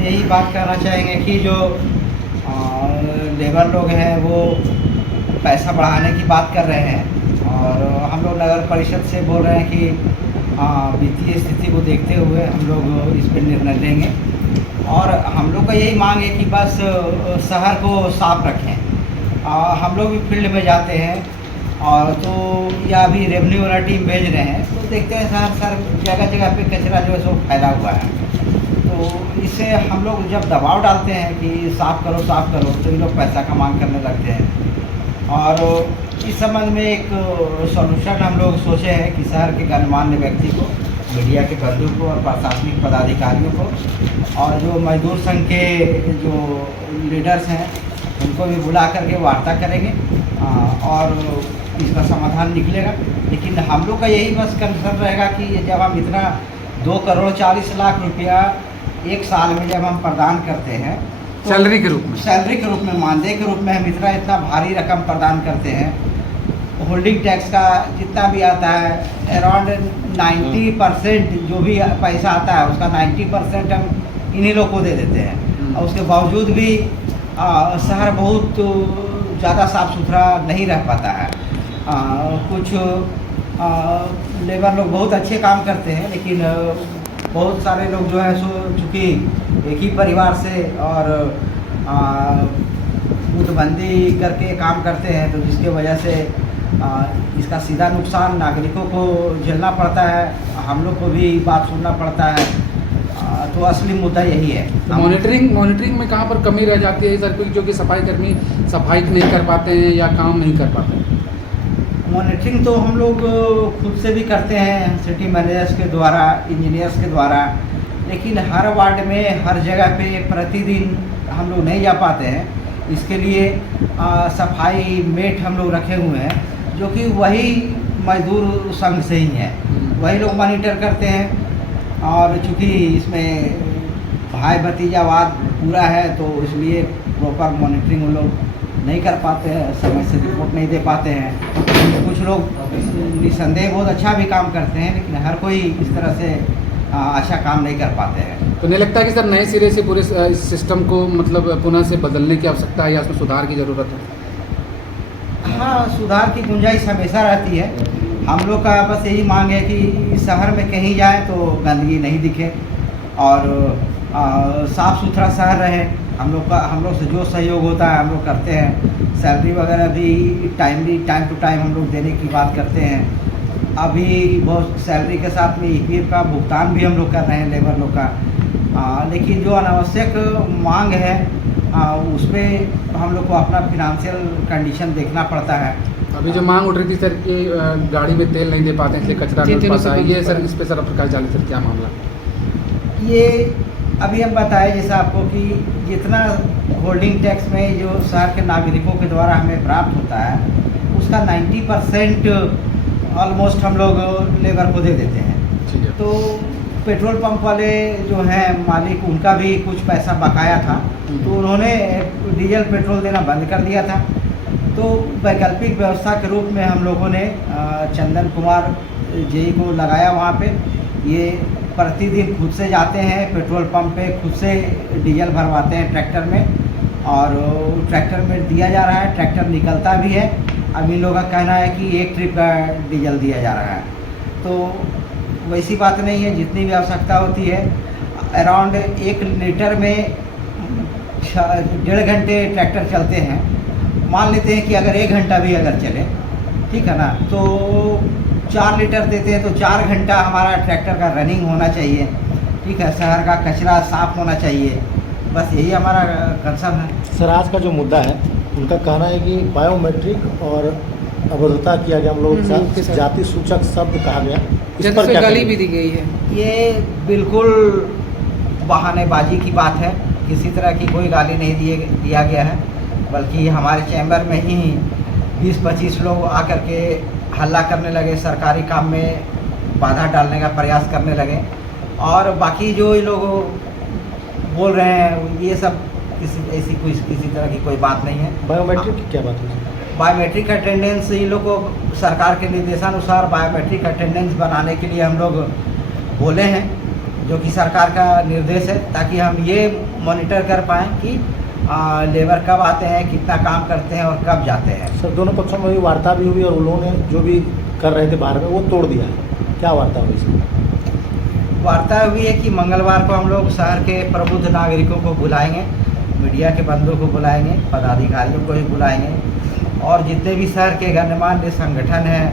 यही बात कहना चाहेंगे कि जो लेबर लोग हैं वो पैसा बढ़ाने की बात कर रहे हैं और हम लोग नगर परिषद से बोल रहे हैं कि वित्तीय स्थिति को देखते हुए हम लोग इस पर निर्णय लेंगे और हम लोग का यही मांग है कि बस शहर को साफ रखें। हम लोग भी फील्ड में जाते हैं और तो या अभी रेवेन्यू वाला टीम भेज रहे हैं तो देखते हैं शहर जगह जगह पे कचरा जो है सो फैला हुआ है। तो इससे हम लोग जब दबाव डालते हैं कि साफ़ करो तो ये लोग पैसा का मांग करने लगते हैं। और इस संबंध में एक सॉल्यूशन हम लोग सोचे हैं कि शहर के गणमान्य व्यक्ति को, मीडिया के बंधु को और प्रशासनिक पदाधिकारियों को और जो मजदूर संघ के जो लीडर्स हैं उनको भी बुला करके वार्ता करेंगे और इसका समाधान निकलेगा। लेकिन हम लोग का यही बस कंसर्न रहेगा कि जब हम इतना 2,40,00,000 रुपया एक साल में जब हम प्रदान करते हैं तो सैलरी के रूप में मानदेय के रूप में हम इतना भारी रकम प्रदान करते हैं। होल्डिंग टैक्स का जितना भी आता है अराउंड 90% जो भी पैसा आता है उसका 90% हम इन्हीं लोग को दे देते हैं और उसके बावजूद भी शहर बहुत ज़्यादा साफ़ सुथरा नहीं रह पाता है। कुछ लेबर लोग बहुत अच्छे काम करते हैं लेकिन बहुत सारे लोग जो है सो चूँकि एक ही परिवार से और गुटबंदी करके काम करते हैं तो जिसके वजह से इसका सीधा नुकसान नागरिकों को झेलना पड़ता है, हम लोग को भी बात सुनना पड़ता है। तो असली मुद्दा यही है। मॉनिटरिंग में कहाँ पर कमी रह जाती है सर? क्योंकि जो कि सफाई कर्मी सफाई नहीं कर पाते हैं या काम नहीं कर पाते हैं। मॉनिटरिंग तो हम लोग खुद से भी करते हैं सिटी मैनेजर्स के द्वारा, इंजीनियर्स के द्वारा, लेकिन हर वार्ड में हर जगह पे प्रतिदिन हम लोग नहीं जा पाते हैं। इसके लिए सफाई मेट हम लोग रखे हुए हैं जो कि वही मजदूर संघ से ही हैं, वही लोग मॉनिटर करते हैं। और चूँकि इसमें भाई भतीजावाद पूरा है तो इसलिए प्रॉपर मॉनिटरिंग उन लोग नहीं कर पाते हैं, समय से रिपोर्ट नहीं दे पाते हैं। कुछ लोग निसंदेह बहुत अच्छा भी काम करते हैं लेकिन हर कोई इस तरह से अच्छा काम नहीं कर पाते हैं। तो नहीं लगता कि सर नए सिरे से पूरे इस सिस्टम को मतलब पुनः से बदलने की आवश्यकता है या उसमें सुधार की ज़रूरत है? हाँ, सुधार की गुंजाइश हमेशा रहती है। हम लोग का बस यही मांग है कि शहर में कहीं जाए तो गंदगी नहीं दिखे और साफ़ सुथरा शहर रहे। हम लोग से जो सहयोग होता है हम लोग करते हैं। सैलरी वगैरह भी टाइम टू टाइम हम लोग देने की बात करते हैं। अभी बहुत सैलरी के साथ में EPF का भुगतान भी हम लोग कर रहे हैं लेबर लोग का। लेकिन जो अनावश्यक मांग है उसमें हम लोग को अपना फिनंशियल कंडीशन देखना पड़ता है। अभी जो मांग उठ रही थी सर कि गाड़ी में तेल नहीं दे पाते हैं इसलिए कचरा मिल पाता है, ये सर इस पर सर प्रकाश डालें सर, क्या मामला? ये अभी हम बताएं जैसा आपको कि जितना होल्डिंग टैक्स में जो शहर के नागरिकों के द्वारा हमें प्राप्त होता है उसका 90% ऑलमोस्ट हम लोग लेबर को दे देते हैं। तो पेट्रोल पंप वाले जो हैं मालिक उनका भी कुछ पैसा बकाया था तो उन्होंने डीजल पेट्रोल देना बंद कर दिया था। तो वैकल्पिक व्यवस्था के रूप में हम लोगों ने चंदन कुमार जेई को लगाया वहाँ पे। ये प्रतिदिन खुद से जाते हैं पेट्रोल पंप पे, खुद से डीजल भरवाते हैं ट्रैक्टर में और ट्रैक्टर में दिया जा रहा है, ट्रैक्टर निकलता भी है। अब इन लोगों का कहना है कि एक ट्रिप का डीजल दिया जा रहा है, तो वैसी बात नहीं है। जितनी भी आवश्यकता होती है अराउंड 1 लीटर में 1.5 घंटे ट्रैक्टर चलते हैं। मान लेते हैं कि अगर 1 घंटा भी अगर चले, ठीक है ना, तो 4 लीटर देते हैं तो 4 घंटा हमारा ट्रैक्टर का रनिंग होना चाहिए। ठीक है, शहर का कचरा साफ़ होना चाहिए, बस यही हमारा कंसर्न है। सर आज का जो मुद्दा है उनका कहना है कि बायोमेट्रिक और अवैधता किया गया, हम लोग जाति सूचक शब्द कहा गया, इस पर क्या गाली भी दी गई है। ये बिल्कुल बहानेबाजी की बात है, किसी तरह की कोई गाली नहीं दिया गया है, बल्कि हमारे चैम्बर में ही 20-25 लोग आकर के हल्ला करने लगे, सरकारी काम में बाधा डालने का प्रयास करने लगे। और बाकी जो ये लोग बोल रहे हैं ये सब किसी तरह की कोई बात नहीं है। बायोमेट्रिक की क्या बात है? बायोमेट्रिक अटेंडेंस इन लोग को सरकार के निर्देशानुसार बायोमेट्रिक अटेंडेंस बनाने के लिए हम लोग बोले हैं। जो कि सरकार का निर्देश है, ताकि हम ये मॉनिटर कर पाएँ कि लेबर कब आते हैं, कितना काम करते हैं और कब जाते हैं। सर दोनों पक्षों में भी वार्ता भी हुई और उन्होंने जो भी कर रहे थे बाहर में वो तोड़ दिया है, क्या वार्ता हुई सर? वार्ता हुई है कि मंगलवार को हम लोग शहर के प्रबुद्ध नागरिकों को बुलाएंगे, मीडिया के बंधुओं को बुलाएंगे, पदाधिकारियों को भी बुलाएंगे और जितने भी शहर के गणमान्य संगठन हैं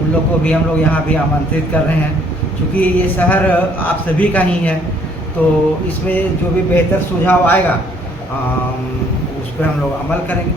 उन लोग को भी हम लोग यहाँ भी आमंत्रित कर रहे हैं। चूँकि ये शहर आप सभी का ही है, तो इसमें जो भी बेहतर सुझाव आएगा उस पर हम लोग अमल करेंगे।